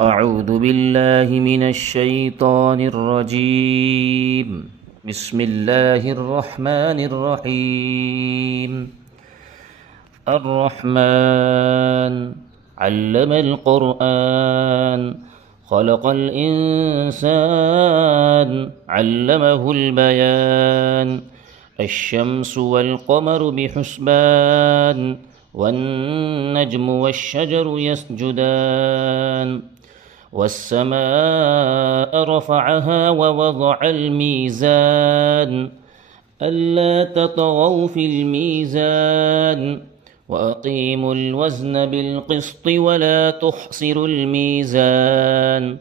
أعوذ بالله من الشيطان الرجيم. بسم الله الرحمن الرحيم. الرحمن علم القرآن خلق الإنسان علمه البيان. الشمس والقمر بحسبان والنجم والشجر يسجدان. والسماء رفعها ووضع الميزان ألا تطغوا في الميزان وأقيموا الوزن بالقسط ولا تخسروا الميزان.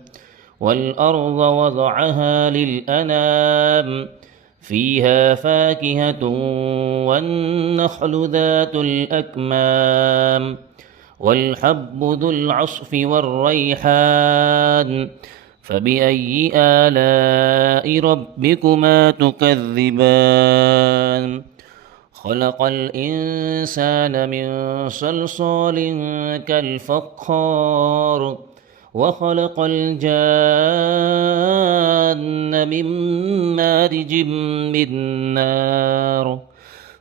والأرض وضعها للأنام فيها فاكهة والنخل ذات الأكمام والحب ذو العصف والريحان. فبأي آلاء ربكما تكذبان؟ خلق الإنسان من صلصال كالفخار وخلق الجان من مارج من نار.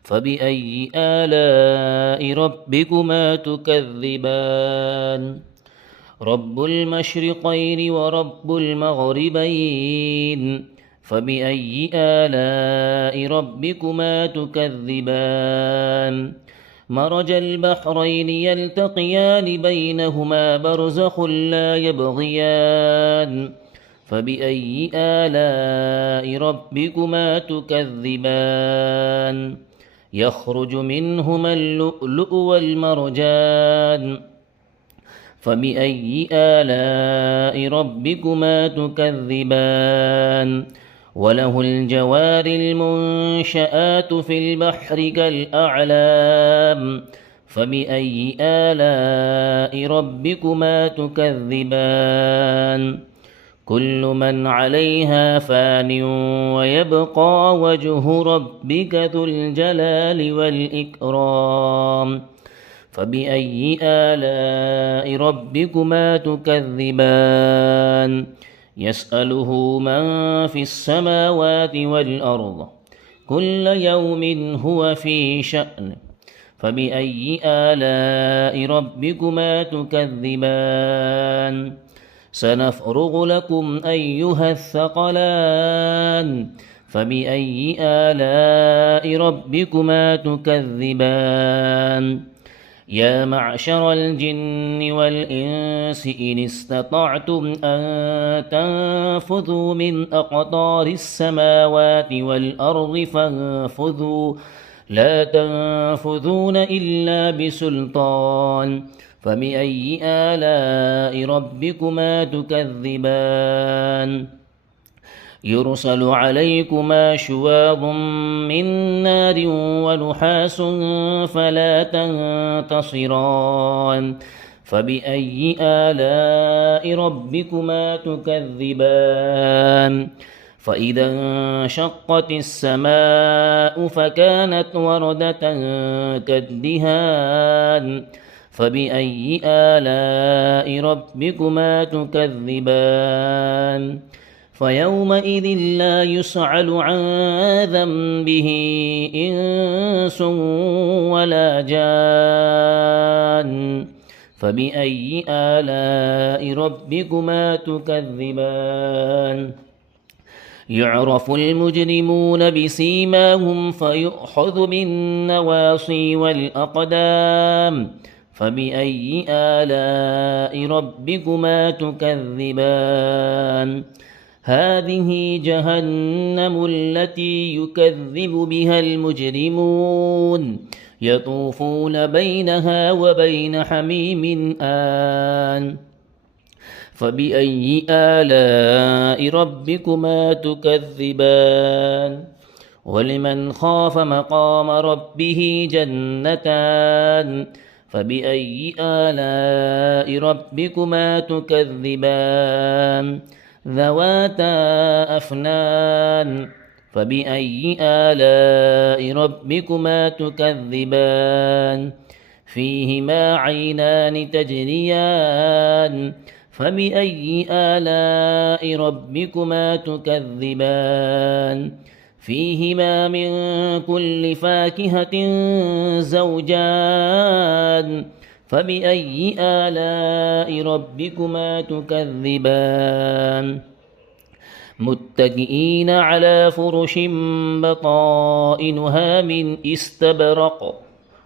فبأي آلاء ربكما تكذبان؟ رب المشرقين ورب المغربين. فبأي آلاء ربكما تكذبان؟ مرج البحرين يلتقيان بينهما برزخ لا يبغيان. فبأي آلاء ربكما تكذبان؟ يخرج منهما اللؤلؤ والمرجان. فبأي آلاء ربكما تكذبان؟ وله الجوار المنشآت في البحر كالأعلام. فبأي آلاء ربكما تكذبان؟ كل من عليها فان ويبقى وجه ربك ذو الجلال والإكرام. فبأي آلاء ربكما تكذبان؟ يسأله من في السماوات والأرض كل يوم هو في شأن. فبأي آلاء ربكما تكذبان؟ سنفرغ لكم أيها الثقلان. فبأي آلاء ربكما تكذبان؟ يا معشر الجن والإنس إن استطعتم أن تنفذوا من أقطار السماوات والأرض فانفذوا لا تنفذون إلا بسلطان. فبأي آلاء ربكما تكذبان؟ يرسل عليكما شواظ من نار ونحاس فلا تنتصران. فبأي آلاء ربكما تكذبان؟ فإذا انشقت السماء فكانت وردة كالدهان. فبأي آلاء ربكما تكذبان؟ فيومئذ لا يسأل عن ذنبه إنس ولا جان. فبأي آلاء ربكما تكذبان؟ يعرف المجرمون بسيماهم فيؤخذ بالنواصي والأقدام. فبأي آلاء ربكما تكذبان؟ هذه جهنم التي يكذب بها المجرمون يطوفون بينها وبين حميم آن. فبأي آلاء ربكما تكذبان؟ ولمن خاف مقام ربه جنتان. فبأي آلاء ربكما تكذبان؟ ذواتا أفنان. فبأي آلاء ربكما تكذبان؟ فيهما عينان تجريان فبأي آلاء ربكما تكذبان فيهما من كل فاكهة زوجان فبأي آلاء ربكما تكذبان متكئين على فرش بطائنها من استبرق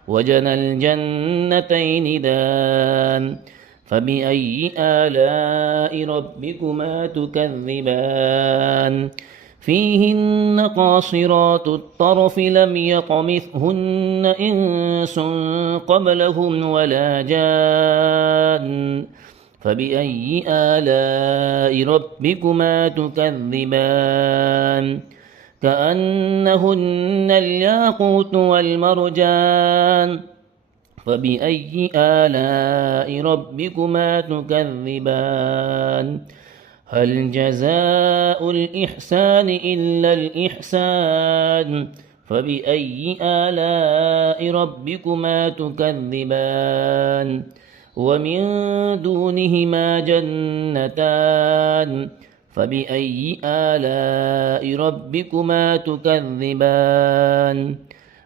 وجنى الجنتين دان فبأي آلاء ربكما تكذبان فيهن قاصرات الطرف لم يطمثهن إنس قبلهم ولا جان فبأي آلاء ربكما تكذبان كأنهن الياقوت والمرجان فبأي آلاء ربكما تكذبان هل جزاء الإحسان إلا الإحسان فبأي آلاء ربكما تكذبان ومن دونهما جنتان فبأي آلاء ربكما تكذبان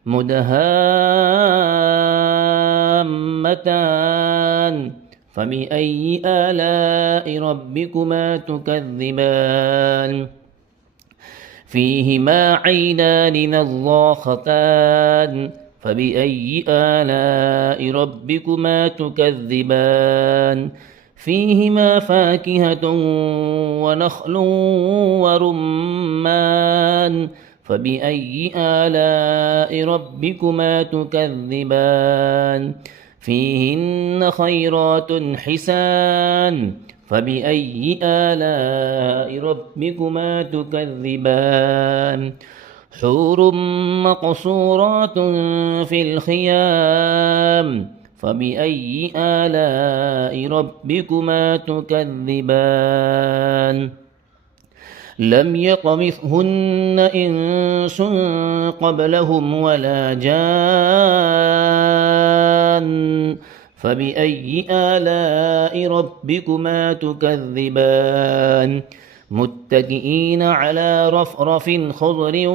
مدهامتان فبأي آلاء ربكما تكذبان فيهما عينان نضاختان فبأي آلاء ربكما تكذبان فيهما فاكهة ونخل ورمان فبأي آلاء ربكما تكذبان فيهن خيرات حسان فبأي آلاء ربكما تكذبان حور مقصورات في الخيام فبأي آلاء ربكما تكذبان لم يطمثهن إنس قبلهم ولا جان فبأي آلاء ربكما تكذبان متكئين على رفرف خضر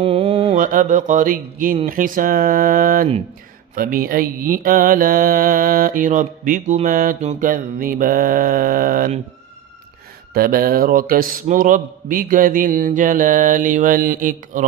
وأبقري حسان فبأي آلاء ربكما تكذبان تبارك اسم ربك ذي الجلال والإكرام